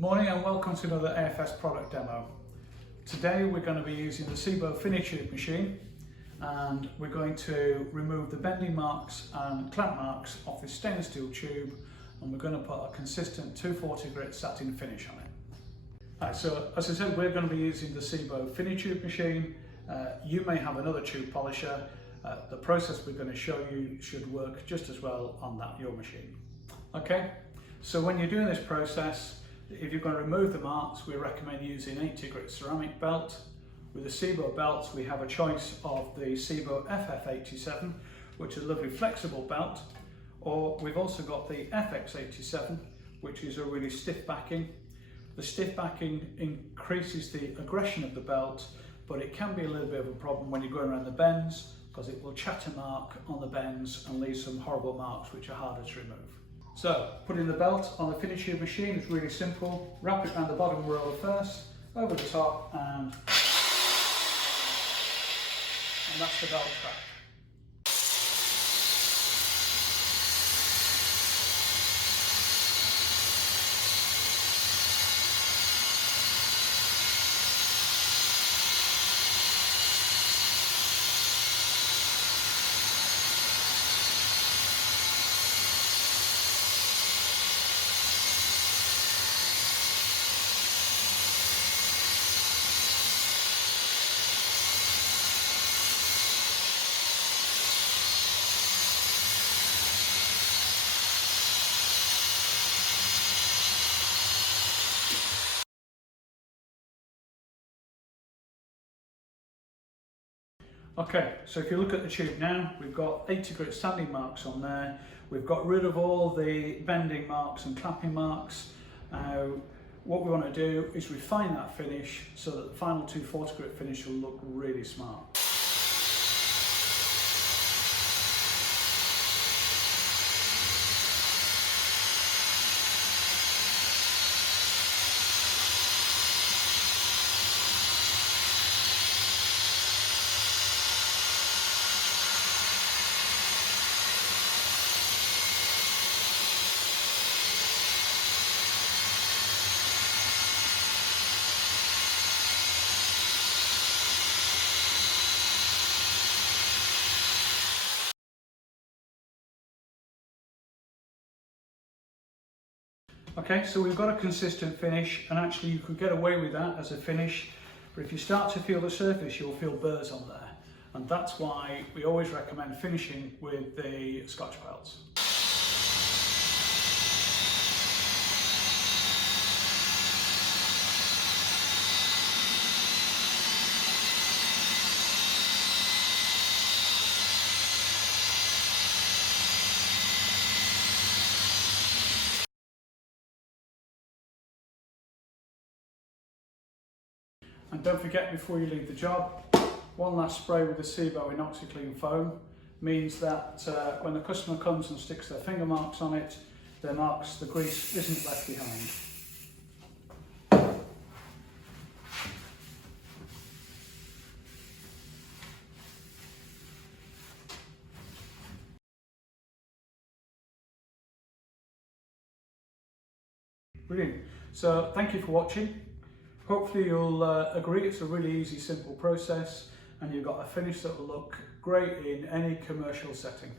Morning and welcome to another AFS product demo. Today we're going to be using the SIBO finish tube machine and we're going to remove the bending marks and clamp marks off this stainless steel tube, and we're going to put a consistent 240 grit satin finish on it. Right, so as I said, we're going to be using the SIBO finish tube machine. You may have another tube polisher. The process we're going to show you should work just as well on your machine. Okay, so when you're doing this process, if you're going to remove the marks, we recommend using 80 grit ceramic belt. With the SIBO belts, we have a choice of the SIBO FF87, which is a lovely flexible belt, or we've also got the FX87, which is a really stiff backing. The stiff backing increases the aggression of the belt, but it can be a little bit of a problem when you're going around the bends, because it will chatter mark on the bends and leave some horrible marks which are harder to remove. So, putting the belt on the finish tube machine is really simple. Wrap it around the bottom roller first, over the top, and that's the belt track. Okay, so if you look at the tube now, we've got 80 grit standing marks on there. We've got rid of all the bending marks and clamping marks. Now, what we want to do is refine that finish so that the final 240 grit finish will look really smart. Okay, so we've got a consistent finish, and actually you could get away with that as a finish, but if you start to feel the surface, you'll feel burrs on there, and that's why we always recommend finishing with the Scotch belts. And don't forget, before you leave the job, one last spray with the SIBO inoxiclean foam means that when the customer comes and sticks their finger marks on it, the grease isn't left behind. Brilliant. So thank you for watching. Hopefully you'll agree it's a really easy, simple process, and you've got a finish that will look great in any commercial setting.